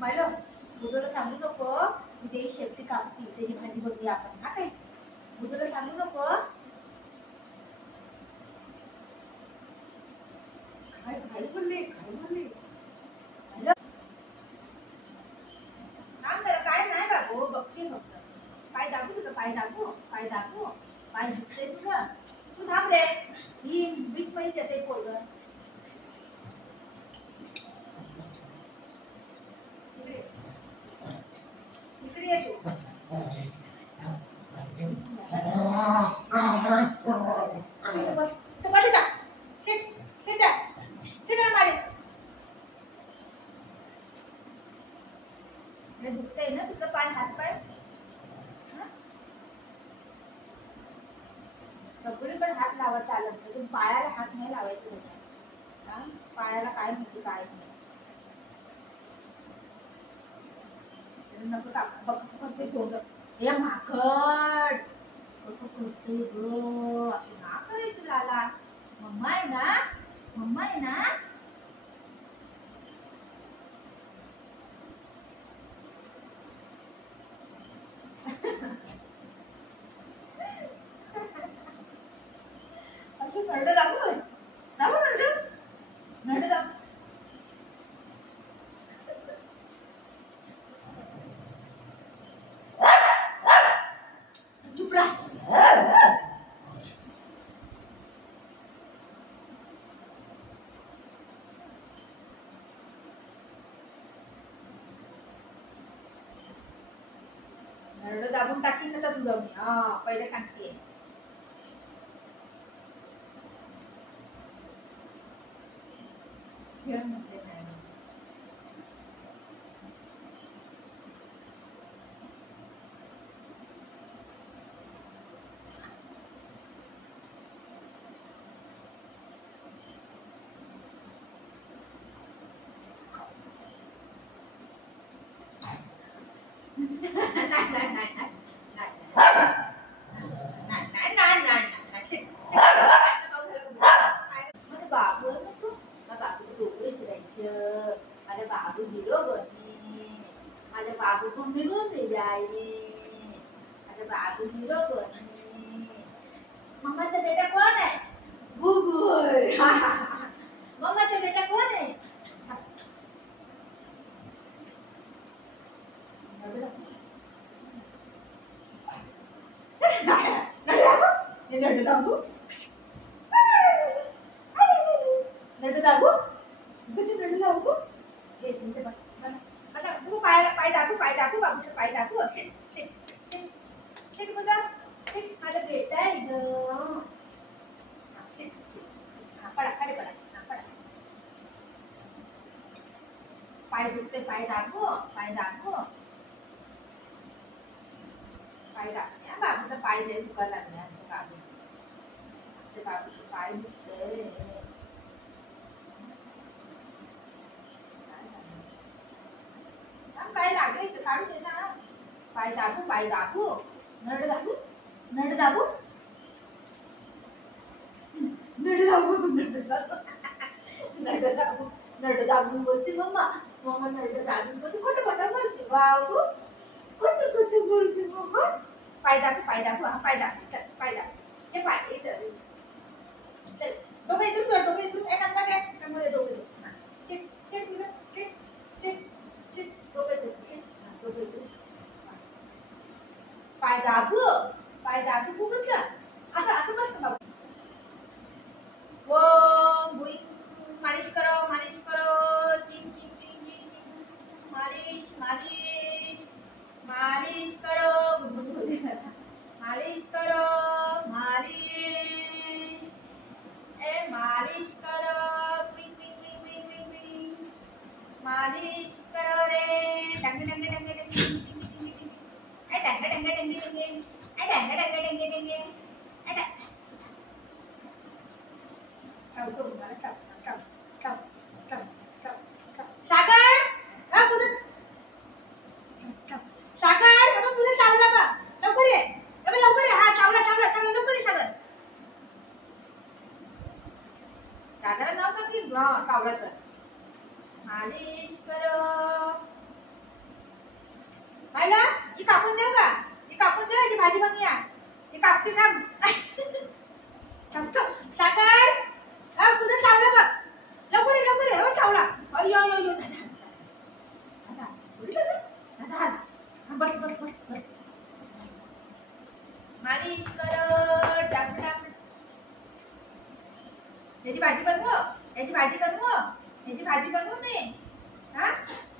मायलो बुजूला सांगू नको ते शेपटी कापती त्याची भाजी बनवली आपण हा काय बुजूला सांगू नको काय बोलले हॅलो नाम जरा काय नाही बाबू बघते फक्त पाय दाबू तुझं पाय दुखते तुझं तू थांब रे ही बीच मध्ये येते पोरग इकडे ये तू बस दुखतंय ना तुझं पाय हात पाय सगळीकडे हात लावा चालत तुम्ही पायाला हात नाही लावायचे होता पायाला काय म्हणते काय नाही नको टाक बघ कसं करते तोंड हे माकड कसं करते ग असं ना करायचं लाला मम्मा आहे ना असं नरडं दाबू नरडं दाबू चुप रहा नरडं दाबून टाकीन ना तुझं मी पहिले सांगते खेळ म्हटले नाही अरे बाबू हिरो बने अरे बाबू घूमे जाए अरे बाबू हिरो बने मम्मा का बेटा कौन है गुगुल मम्मा का बेटा कौन है नड्डू दाबू नड्डू दाबू नड्डू दाबू ये तुमचे बस आता तू पाय दाबू बाबूचं पाय दाबू शेट बघा माझा बेटा आहे ग पडा खाली पडा पाय दुखते पाय दाबू बाबूचा पाय लय दुखायला लागले बाबूचे पाय दुखते पाय लागायचं काढू दे ना पाय दाबू नड दाबू बोलते मम्मा नड दाबून बोलते खोटं बोलते बाबू खोटं बोलते मम्मा पाय दाबू हा पाय दाबू हे पाय इथं चल डोकं इथून एकांमध्ये डोकं पाय दाबू खूपच असं मस्त बाबू वो मालिश करो मालिश करो मालिश करो रे सागर तुला चावला का लवकर ये हा चावला लवकर ये सागर नाव सांगितलं चावला तर मालिश करो भाजी बनवूया. ते कापते थांब. सागर तुझं चावलं बघ. लवकर ये लवकर ये. चावला. अयो अयो अयो दादा बस बस बस बस. मालिश कर. याची भाजी बनव. याची भाजी बनव. याची भाजी बनवू नये. हा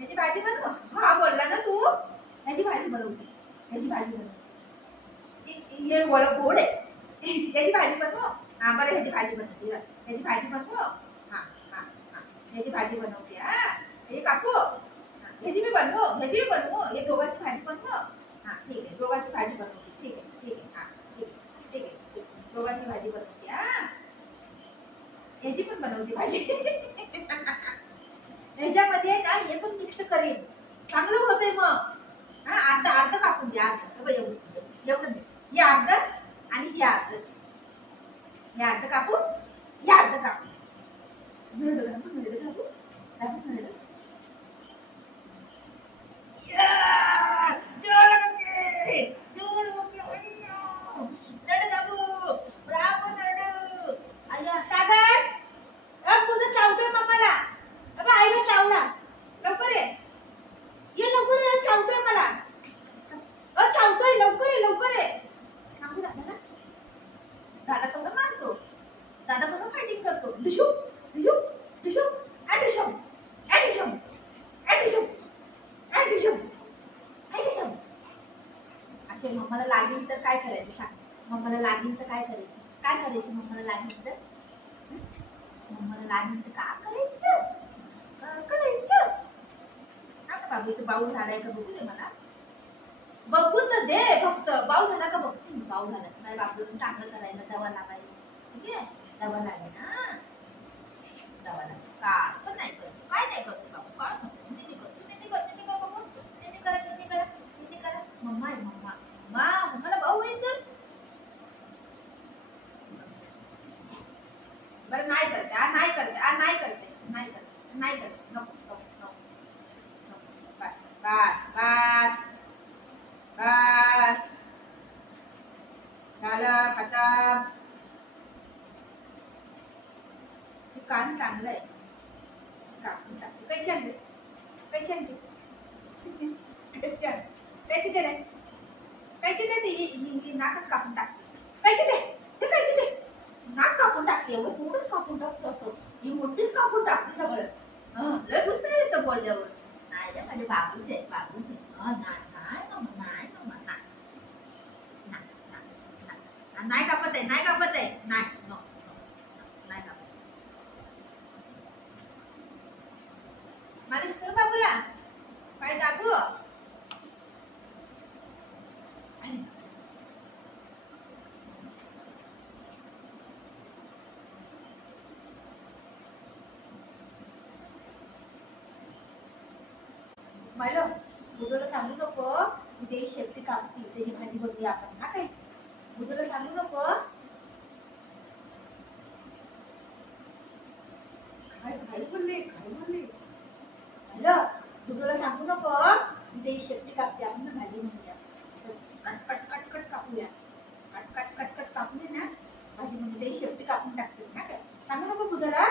याची भाजी बनव. हा बोलला ना तू. याची भाजी बनवते. याची भाजी बनव. हे गोड आहे. याची भाजी बनव. हा बरं ह्याची भाजी बनवते. याची भाजी बनव. हा हा हा याची भाजी बनवते. हा हे कापू. ह्याची मी बनवू. ह्याची मी बनवू. हे दोघांची भाजी बनव. हा ठीक आहे. दोघांची भाजी बनवते. ठीक आहे ठीक आहे. हा ठीक आहे. दोघांची भाजी बनवते. हा ह्याची पण बनवते भाजी. ह्याच्यामध्ये ना हे पण मिक्स करेन. चांगलं होतंय मग. हा अर्धा अर्ध कापून द्या. एवढं एवढं हे अर्ध आणि हे अर्ध. हे अर्ध कापू. हे अर्ध कापू. मम्माला लागेल तर काय करायचं सांग. मम्माला लागेल तर काय करायचं. काय करायचं मम्माला लागेल तर. मम्माला लागेल तर काय करायचं. करायचं हा ना बाबू. इथं बाऊ झालाय का बघू दे मला. बघू तर दे फक्त. बाऊ झाला का बघते. बाऊ झाला माझ्या बाबूला चांगलं करायला दवा लावायला. ठीक आहे दवा लागेल ना. दवा लागेल. काय पण नाही करत. काय नाही करते बाबू. काय करतो. करा. मम्मा आहे मम्मा. मम्माला भाऊ आहे तर. बरं नाही करते. नाही करते. नाही करते. नाही करते. नाही करते. नको नको नको नको. बस बस बस बस झालं खतम. हे कान चांगलं आहे. कापून टाकते. कैची आणली. कैची आणली. कैची आण. कैची दे रे. कैची दे. ती नाकच कापून टाकते. कैची दे. ते कैची दे. नाक कापून टाकते. एवढं थोडंच कापून टाकतो. ही मोठीच कापून टाकते सगळं. लय गुच्छ येतं बोलल्यावर. नाही रे माझे बाबूच आहे. बाबूच आहे. नाही मम्मा. नाही मम्मा. नाही कापत आहे. नाही कापत आहे. नाही नो नाही कापत. मालिश करू बाबूला. पाय दाबू. मायलो बुधूला सांगू नको. ते शेपटी कापती. त्याची भाजी बनवूया आपण. हा काय बुधूला सांगू नको. काय बोलले. हॅलो बुधूला सांगू नको. ते शेपटी कापते. आपण ना भाजी बनवूया. कट कट कट कट कापूया. कट कट कट कट कापूया ना भाजी बनवूया. ते शेपटी कापून टाकते. हा काय सांगू नको बुधूला.